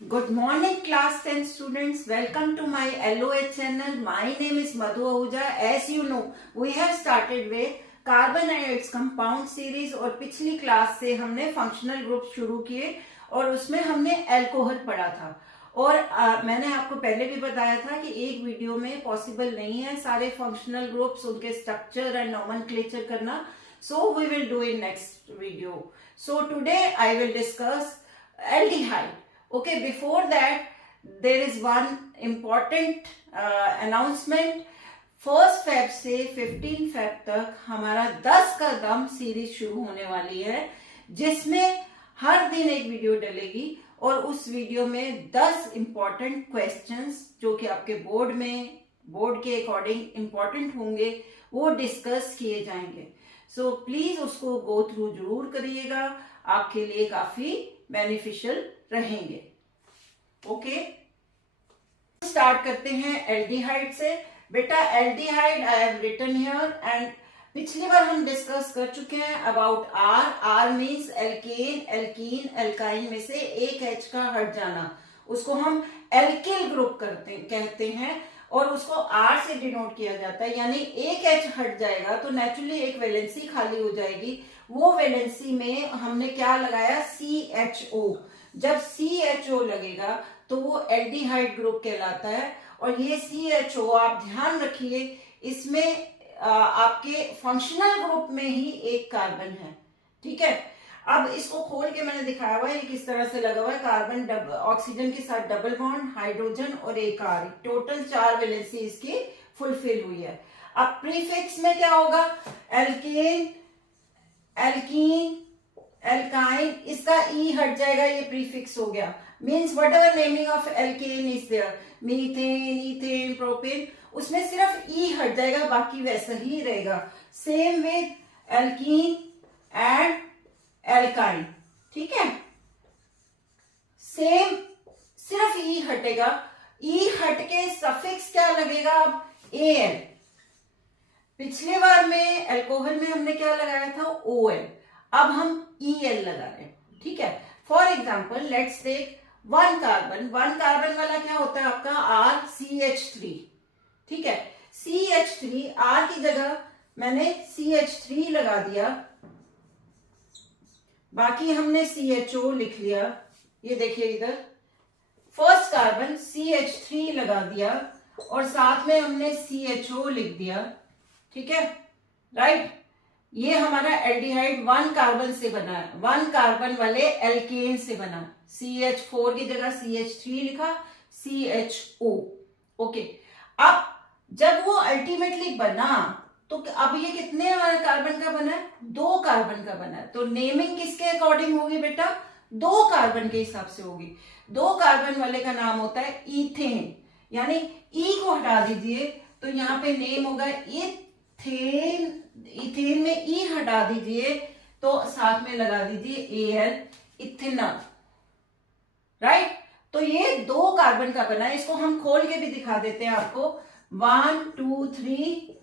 Good morning, class 10 students. Welcome to my LOH channel. My name is Madhu Ahuja. As you know, we have started with carbon and its compound series और पिछली class से हमने functional group शुरू किए और उसमें हमने alcohol पढ़ा था। और मैंने आपको पहले भी बताया था कि एक वीडियो में पॉसिबल नहीं है सारे फंक्शनल ग्रुप्स, उनके स्ट्रक्चर एंड नोमेनक्लेचर करना। So we will do in next video. So today I will discuss aldehyde. Okay, before that, there is one important announcement. 1 Feb से 15 Feb तक हमारा 10 का दम सीरीज शुरू होने वाली है, जिसमें हर दिन एक वीडियो डलेगी और उस वीडियो में 10 इंपॉर्टेंट क्वेश्चंस जो कि आपके बोर्ड के अकॉर्डिंग इंपॉर्टेंट होंगे वो डिस्कस किए जाएंगे। सो प्लीज उसको गो थ्रू जरूर करिएगा, आपके लिए काफी बेनिफिशियल रहेंगे। ओके, स्टार्ट करते हैं एल्डिहाइड से। बेटा aldehyde I have written here and पिछली बार हम डिस्कस कर चुके हैं about R. R means alkane, alkene, alkyne में से एक एच का हट जाना, उसको हम एल्किल ग्रुप कहते हैं और उसको आर से डिनोट किया जाता है। यानी एक एच हट जाएगा तो नेचुरली एक वैलेंसी खाली हो जाएगी। वो वैलेंसी में हमने क्या लगाया, CHO। जब CHO लगेगा तो वो एल्डिहाइड ग्रुप कहलाता है। और ये CHO आप ध्यान रखिए, इसमें आपके फंक्शनल ग्रुप में ही एक कार्बन है। ठीक है, अब इसको खोल के मैंने दिखाया हुआ है किस तरह से लगा हुआ है। कार्बन ऑक्सीजन के साथ डबल बॉन्ड, हाइड्रोजन और एक आर, टोटल 4 वैलेंसी इसकी फुलफिल हुई है। अब प्रीफिक्स में क्या होगा, एल्केन, एल्कीन, एल्काइन, इसका ई हट जाएगा, ये प्रीफिक्स हो गया। Means whatever naming of alkane is there, methane, ethane, propane, उसमें सिर्फ ई हट जाएगा, बाकी वैसा ही रहेगा। Same with alkene and alkyne. ठीक है, सेम, सिर्फ ई हटेगा। ई हट के सफिक्स क्या लगेगा अब, AL। पिछले बार में अल्कोहल में हमने क्या लगाया था, OL। अब हम EL लगा रहे हैं। ठीक है, for example let's take 1 carbon. 1 carbon वाला क्या होता है आपका, RCH3। ठीक है, CH3, R की जगह मैंने CH3 लगा दिया, बाकी हमने CHO लिख लिया। ये देखिए इधर फर्स्ट कार्बन CH3 लगा दिया और साथ में हमने CHO लिख दिया। ठीक है, राइट। ये हमारा एल्डिहाइड 1 कार्बन से बना है, 1 कार्बन वाले एल्केन से बना। CH4 की जगह CH3 लिखा, CHO। ओके, अब जब वो अल्टीमेटली बना तो अब ये कितने कार्बन का बना है, 2 कार्बन का बना है। तो नेमिंग किसके अकॉर्डिंग होगी बेटा, 2 कार्बन के हिसाब से होगी। 2 कार्बन वाले का नाम होता है इथेन, यानी ई को हटा दीजिए तो यहाँ पे नेम होगा इथेन। इथेन में ई हटा दीजिए तो साथ में लगा दीजिए AL, इथेनॉल। राइट, तो ये 2 कार्बन का बना है। इसको हम खोल के भी दिखा देते हैं आपको। 1 2 3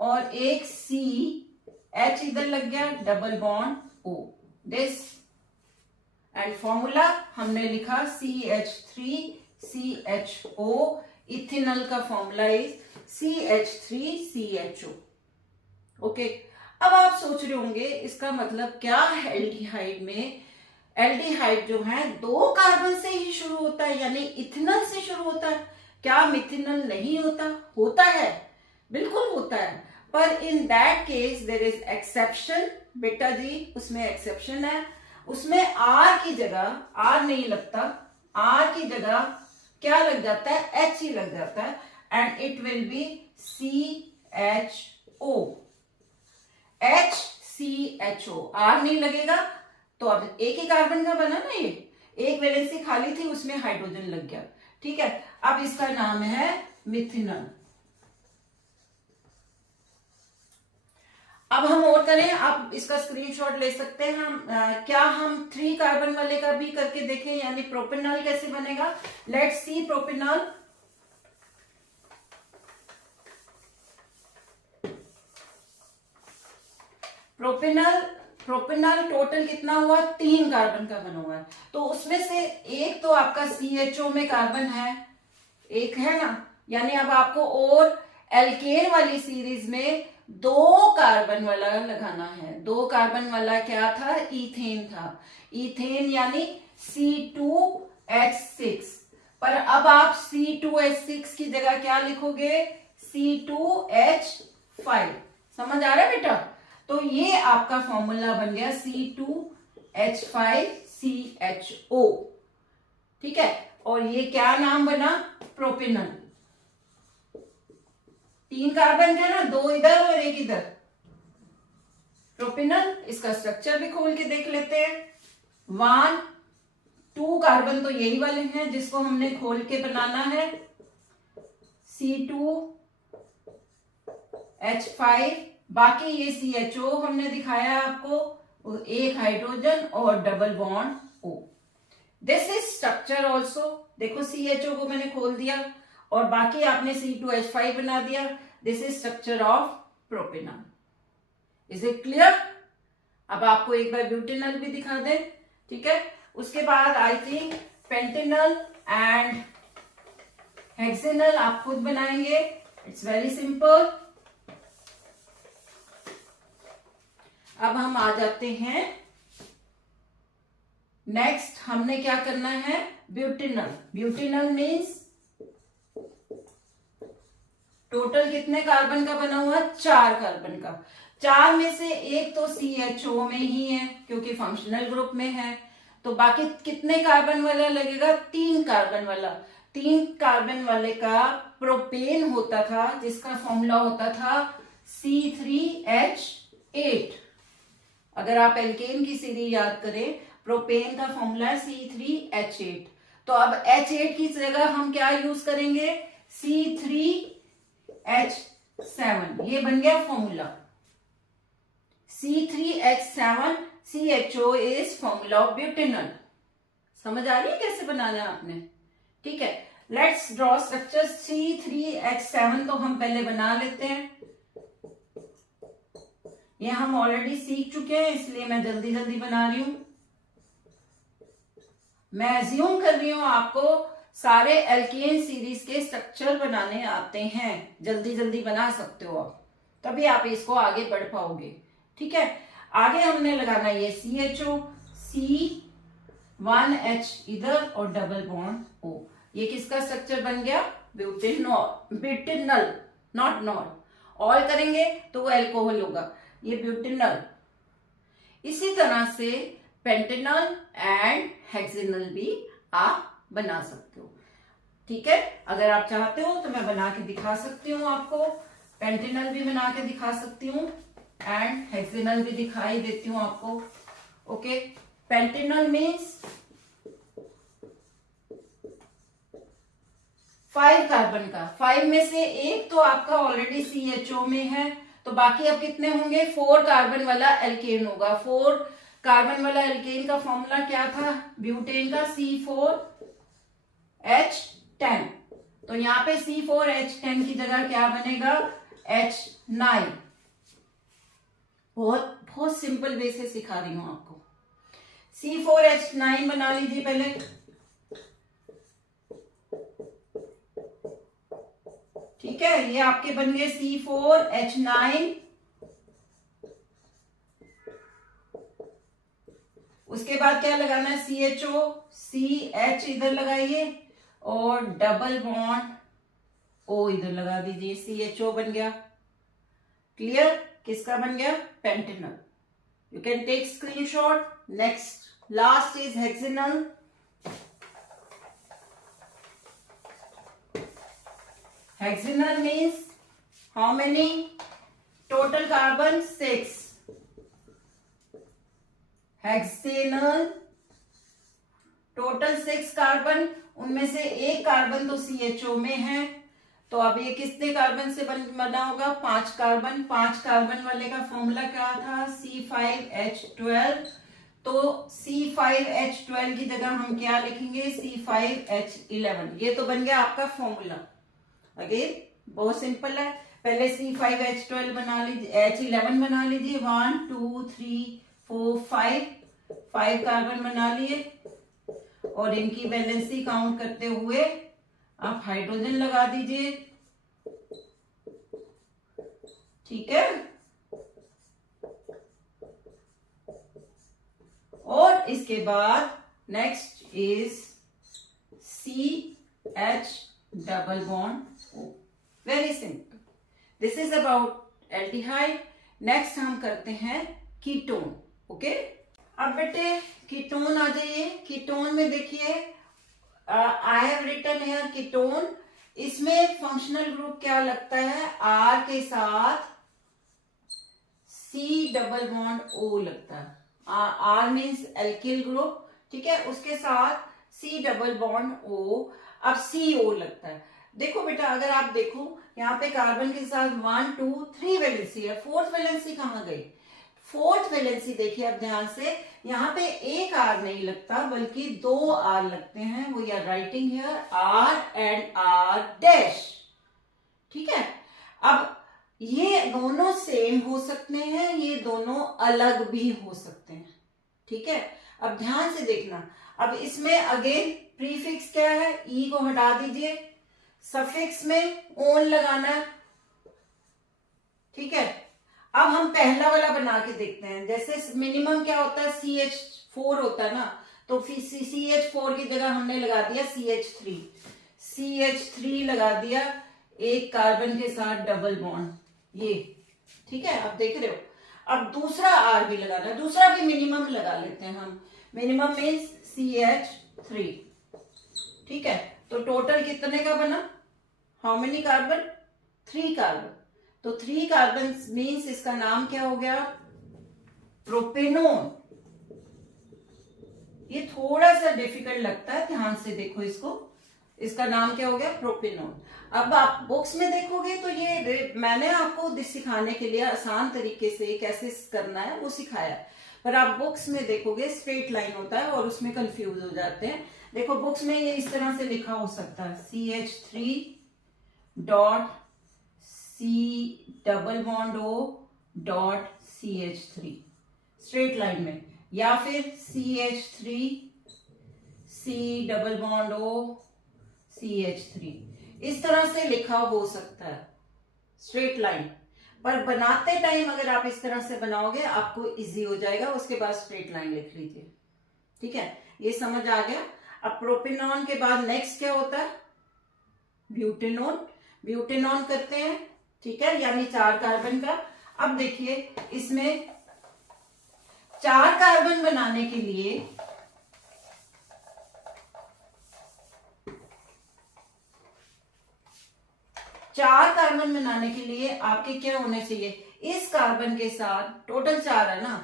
और एक CH इधर लग गया, double bond O, this. And formula हमने लिखा CH3CHO। इथेनॉल का फॉर्मूला इज CH3CHO। ओके, अब आप सोच रहे होंगे इसका मतलब क्या है, एल्डिहाइड में एल्डिहाइड जो है 2 कार्बन से ही शुरू होता है, यानी इथेनॉल से शुरू होता है। क्या मिथेनॉल नहीं होता? होता है, बिल्कुल होता है, पर in that case there is exception. बेटा जी, उसमें एक्सेप्शन है। उसमें R की जगह R नहीं लगता, R की जगह क्या लग जाता है, H ही लग जाता है and it will be CHO। HCHO, R नहीं लगेगा तो अब एक ही कार्बन का बना ना, ये एक वैलेंसी खाली थी, उसमें हाइड्रोजन लग गया। ठीक है, अब इसका नाम है मिथेनॉल। अब हम और करें, आप इसका स्क्रीनशॉट ले सकते हैं। क्या हम 3 कार्बन वाले का भी करके देखें, यानी प्रोपेनॉल कैसे बनेगा। Let's see propanol. Propanol propanol total कितना हुआ, 3 कार्बन का बना हुआ है। तो उसमें से एक तो आपका CHO में कार्बन है, एक है ना, यानी अब आपको और एल्केन वाली सीरीज में 2 कार्बन वाला लगाना है। 2 कार्बन वाला क्या था, इथेन था। इथेन यानी C2H6। पर अब आप C2H6 की जगह क्या लिखोगे, C2H5। समझ आ रहा है बेटा? तो ये आपका फॉर्मूला बन गया C2H5CHO। ठीक है, और ये क्या नाम बना, प्रोपेनॉल। 3 कार्बन है ना, 2 इधर और 1 इधर, प्रोपेनॉल। इसका स्ट्रक्चर भी खोल के देख लेते हैं। 1 2 कार्बन तो यही वाले हैं जिसको हमने खोल के बनाना है, C2H5। बाकी ये CHO हमने दिखाया आपको, 1 हाइड्रोजन और double bond O। This is structure also. देखो CHO को मैंने खोल दिया और बाकी आपने C2H5 बना दिया। This is structure of propanol. Is it clear? अब आपको एक बार ब्यूटेनॉल भी दिखा दे। ठीक है, उसके बाद I think pentanol and hexanol आप खुद बनाएंगे। It's very simple. अब हम आ जाते हैं नेक्स्ट, हमने क्या करना है, ब्यूटेनॉल। ब्यूटेनॉल मीन्स टोटल कितने कार्बन का बना हुआ, 4 कार्बन का। 4 में से एक तो CHO में ही है क्योंकि फंक्शनल ग्रुप में है, तो बाकी कितने कार्बन वाला लगेगा, 3 कार्बन वाला। 3 कार्बन वाले का प्रोपेन होता था जिसका फॉर्मूला होता था C3H8। अगर आप एल्केन की सीरीज याद करें, प्रोपेन का फॉर्मूला है C3H8। तो अब H8 की जगह हम क्या यूज करेंगे, C3H7। ये बन गया formula C3H7 CHO is formula of butanol. समझ आ रही है कैसे बनाना है आपने? ठीक है, लेट्स ड्रॉ स्ट्रक्चर। C3H7 तो हम पहले बना लेते हैं। ये हम ऑलरेडी सीख चुके हैं इसलिए मैं जल्दी जल्दी बना रही हूं। मैं एज्यूम कर रही हूं आपको सारे एल्केन सीरीज के स्ट्रक्चर बनाने आते हैं, जल्दी जल्दी बना सकते हो आप, तभी आप इसको आगे बढ़ पाओगे। ठीक है, आगे हमने लगाना ये CHO, C1H इधर और डबल बॉन्ड O। ये किसका स्ट्रक्चर बन गया, ब्यूटेनॉल, नॉट नॉल। ऑल करेंगे तो वो एल्कोहल होगा, ये ब्यूटेनॉल। इसी तरह से पेंटेनॉल एंड हेक्सेनॉल भी आप बना सकते हो। ठीक है, अगर आप चाहते हो तो मैं बना के दिखा सकती हूँ आपको। पेंटेनॉल भी बना के दिखा सकती हूँ एंड हेक्सेनॉल भी दिखाई देती हूँ आपको। ओके, पेंटेनॉल मीन्स 5 कार्बन का। 5 में से एक तो आपका ऑलरेडी CHO में है, तो बाकी अब कितने होंगे, 4 कार्बन वाला एल्केन होगा। 4 कार्बन वाला एल्केन का फॉर्मूला क्या था, ब्यूटेन का C4H10। तो यहाँ पे C4H10 की जगह क्या बनेगा, H9। बहुत बहुत सिंपल वे से सिखा रही हूं आपको। C4H9 बना लीजिए पहले। ठीक है, ये आपके बन गए C4H9। उसके बाद क्या लगाना है, CHO, CH इधर लगाइए और डबल बॉन्ड O इधर लगा दीजिए। CHO बन गया। क्लियर? किसका बन गया, pentanol. You can take screenshot. Next, last is hexanol. Hexanol means how many, total carbon 6। Hexanol total 6 carbon, उनमें से एक कार्बन तो CHO में है, तो अब ये कितने कार्बन से बना होगा, 5 कार्बन। 5 कार्बन वाले का फॉर्मूला क्या था, C5H12। तो C5H12 की जगह हम क्या लिखेंगे, C5H11। ये तो बन गया आपका फॉर्मूला। अगेन बहुत सिंपल है, पहले C5H12 बना लीजिए, H11 बना लीजिए। 1 2 3 फाइव कार्बन बना लिए और इनकी वैलेंसी काउंट करते हुए आप हाइड्रोजन लगा दीजिए। ठीक है, और इसके बाद next is CH double bond O। Very simple, this is about aldehyde. Next हम करते हैं कीटोन। ओके, अब बेटे कीटोन आ जाइए। कीटोन में देखिए I have written here ketone. इसमें फंक्शनल ग्रुप क्या लगता है, R के साथ C डबल बॉन्ड O लगता है। R मीन्स एल्किल ग्रुप, ठीक है, उसके साथ C डबल बॉन्ड O। अब CO लगता है। देखो बेटा, अगर आप देखो यहाँ पे कार्बन के साथ 1 2 3 वैलेंसी है, फोर्थ वैलेंसी कहाँ गई? फोर्थ वैलेंसी देखिए अब ध्यान से, यहाँ पे एक R नहीं लगता बल्कि 2 R लगते हैं। वो are writing here R and R dash. ठीक है, अब ये दोनों सेम हो सकते हैं, ये दोनों अलग भी हो सकते हैं। ठीक है, अब ध्यान से देखना। अब इसमें अगेन प्रीफिक्स क्या है, ई को हटा दीजिए, सफिक्स में ओन लगाना है। ठीक है, अब हम पहला वाला बना के देखते हैं। जैसे मिनिमम क्या होता है, CH4 होता है ना, तो फिर CH4 की जगह हमने लगा दिया CH3। CH3 लगा दिया, एक कार्बन के साथ डबल बॉन्ड, ये। ठीक है, अब देख रहे हो। अब दूसरा R भी लगाना है, दूसरा भी मिनिमम लगा लेते हैं हम। Minimum means CH3। ठीक है, तो टोटल कितने का बना, हाउ मेनी कार्बन, 3 कार्बन। तो 3 कार्बन मीन्स इसका नाम क्या हो गया, प्रोपेनोन। ये थोड़ा सा डिफिकल्ट लगता है, ध्यान से देखो इसको। इसका नाम क्या हो गया, प्रोपेनोन। अब आप बुक्स में देखोगे तो ये मैंने आपको सिखाने के लिए आसान तरीके से कैसे करना है वो सिखाया है, पर आप बुक्स में देखोगे स्ट्रेट लाइन होता है और उसमें कंफ्यूज हो जाते हैं। देखो बुक्स में ये इस तरह से लिखा हो सकता है, CH3 dot C double bond O dot CH3 straight line में, या फिर CH3 C double bond O CH3, इस तरह से लिखा हो सकता है स्ट्रेट लाइन। पर बनाते टाइम अगर आप इस तरह से बनाओगे आपको इजी हो जाएगा, उसके बाद स्ट्रेट लाइन लिख लीजिए। ठीक है, ये समझ आ गया। अब प्रोपेनॉन के बाद नेक्स्ट क्या होता है, ब्यूटेनॉन। ब्यूटेनॉन करते हैं, ठीक है, यानी 4 कार्बन का। अब देखिए इसमें 4 कार्बन बनाने के लिए 4 कार्बन बनाने के लिए आपके क्या होने चाहिए, इस कार्बन के साथ टोटल 4 है ना,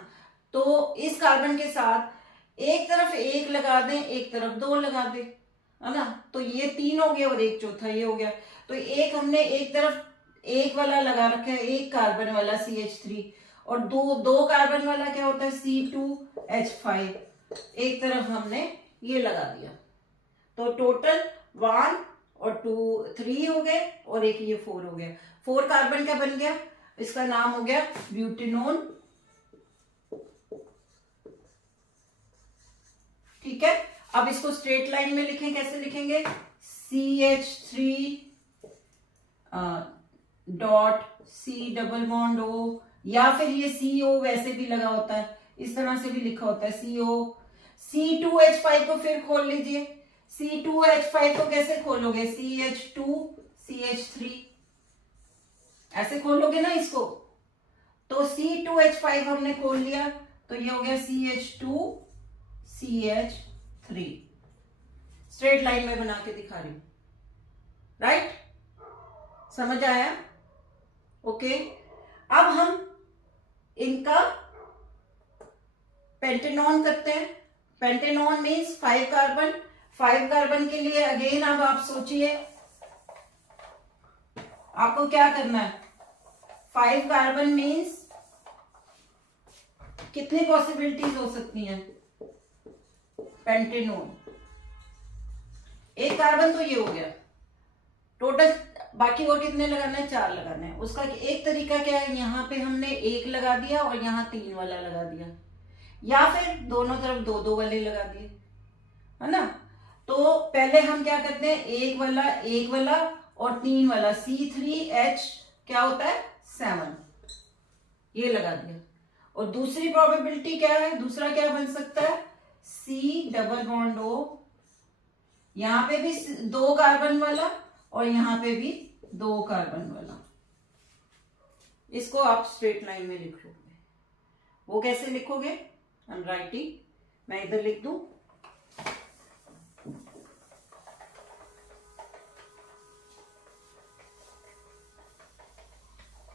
तो इस कार्बन के साथ एक तरफ 1 लगा दें, एक तरफ 2 लगा दें, है ना, तो ये 3 हो गया और एक चौथा ये हो गया। तो एक हमने एक तरफ 1 वाला लगा रखा है, 1 कार्बन वाला CH3, और दो कार्बन वाला क्या होता है C2H5, एक तरफ हमने ये लगा दिया। तो टोटल 1 और 2 3 हो गए और एक ये 4 हो गया। 4 कार्बन का बन गया, इसका नाम हो गया ब्यूटेनॉन। ठीक है, अब इसको स्ट्रेट लाइन में लिखें, कैसे लिखेंगे, CH3 dot C double bond O, या फिर ये CO वैसे भी लगा होता है, इस तरह से भी लिखा होता है CO। C2H5 को फिर खोल लीजिए, C2H5 को कैसे खोलोगे, CH2 CH3 ऐसे खोलोगे ना इसको, तो C2H5 हमने खोल लिया, तो ये हो गया CH2 CH3। स्ट्रेट लाइन में बना के दिखा रही हूं, राइट, समझ आया? ओके, अब हम इनका पेंटेनॉन करते हैं। Pentanone means 5 carbon. 5 कार्बन के लिए अगेन अब आप सोचिए आपको क्या करना है। 5 कार्बन मीन्स कितनी पॉसिबिलिटीज हो सकती हैं पेंटेनॉन। 1 कार्बन तो ये हो गया टोटल, बाकी और कितने लगाना है, 4 लगाना है। उसका एक तरीका क्या है, यहां पे हमने 1 लगा दिया और यहां 3 वाला लगा दिया। या फिर दोनों तरफ दो दो वाले लगा दिए, है ना। तो पहले हम क्या करते हैं, एक वाला और 3 वाला, C3H क्या होता है 7, ये लगा दिया। और दूसरी प्रोबेबिलिटी क्या है, दूसरा क्या बन सकता है, C≡O, यहां पे भी 2 कार्बन वाला और यहां पे भी 2 कार्बन वाला। इसको आप स्ट्रेट लाइन में लिख लोगे। वो कैसे लिखोगे, आई एम राइटिंग, मैं इधर लिख दूं,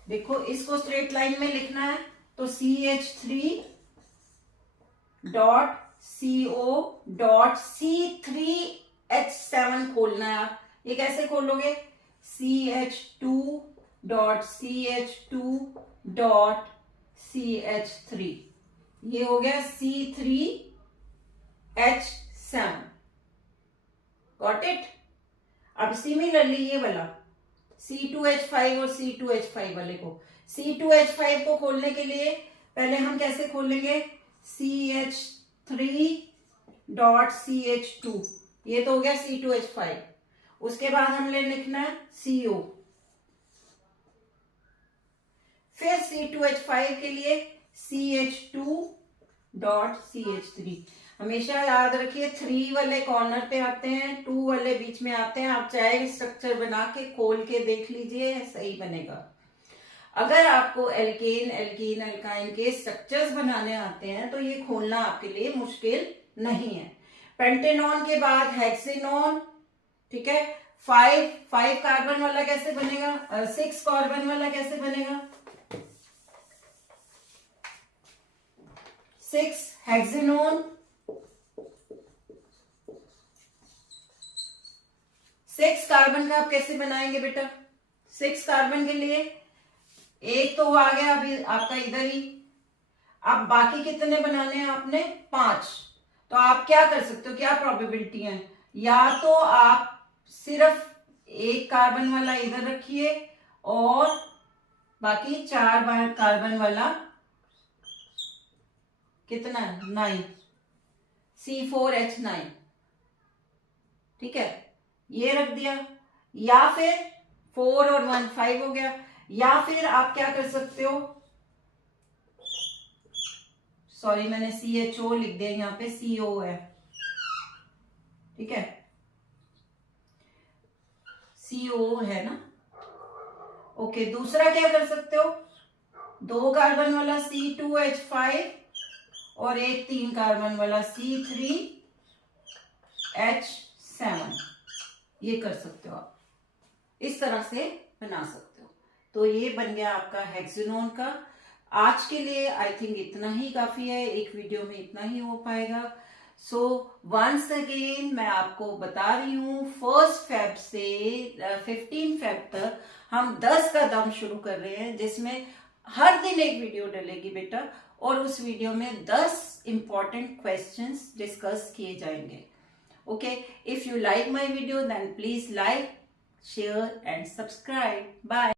देखो इसको स्ट्रेट लाइन में लिखना है तो CH3.CO.C3H7 खोलना है आप। ये कैसे खोलोगे, CH2.CH2.CH3, ये हो गया C3H7, गॉट इट। अब सिमिलरली ये वाला C2H5 और C2H5 वाले को, C2H5 को खोलने के लिए पहले हम कैसे खोलेंगे, CH3.CH2, ये तो हो गया C2H5। उसके बाद हमने लिखना है CO, फिर C2H5 के लिए CH2.CH3। हमेशा याद रखिए 3 वाले कॉर्नर पे आते हैं, 2 वाले बीच में आते हैं। आप चाहे स्ट्रक्चर बना के खोल के देख लीजिए, सही बनेगा। अगर आपको एल्केन, एल्कीन, एल्काइन के स्ट्रक्चर्स बनाने आते हैं तो ये खोलना आपके लिए मुश्किल नहीं है। पेंटेनॉन के बाद हेक्सेनॉन, ठीक है, 5 कार्बन वाला कैसे बनेगा, 6 कार्बन वाला कैसे बनेगा, 6 हेक्सेनॉन, 6 कार्बन का आप कैसे बनाएंगे बेटा, 6 कार्बन के लिए एक तो आ गया अभी आपका इधर ही। अब बाकी कितने बनाने हैं आपने, 5। तो आप क्या कर सकते हो, क्या प्रोबेबिलिटी है, या तो आप सिर्फ एक कार्बन वाला इधर रखिए और बाकी 4 कार्बन वाला कितना है 9, C4H9, ठीक है, ये रख दिया। या फिर 4 और 1 5 हो गया। या फिर आप क्या कर सकते हो, सॉरी मैंने CHO लिख दिया, यहाँ पे CO है, ठीक है, CO है ना, ओके। दूसरा क्या कर सकते हो, 2 कार्बन वाला C2H5 और एक 3 कार्बन वाला C3H7, ये कर सकते हो आप, इस तरह से बना सकते हो। तो ये बन गया आपका हेक्सेनॉन का। आज के लिए आई थिंक इतना ही काफी है, एक वीडियो में इतना ही हो पाएगा। सो वंस अगेन मैं आपको बता रही हूँ, 1 फेब से 15 फेब तक हम 10 का दम शुरू कर रहे हैं, जिसमें हर दिन एक वीडियो डलेगी बेटा, और उस वीडियो में 10 इंपॉर्टेंट क्वेश्चंस डिस्कस किए जाएंगे। Okay, if you like my video then please like, share and subscribe. Bye.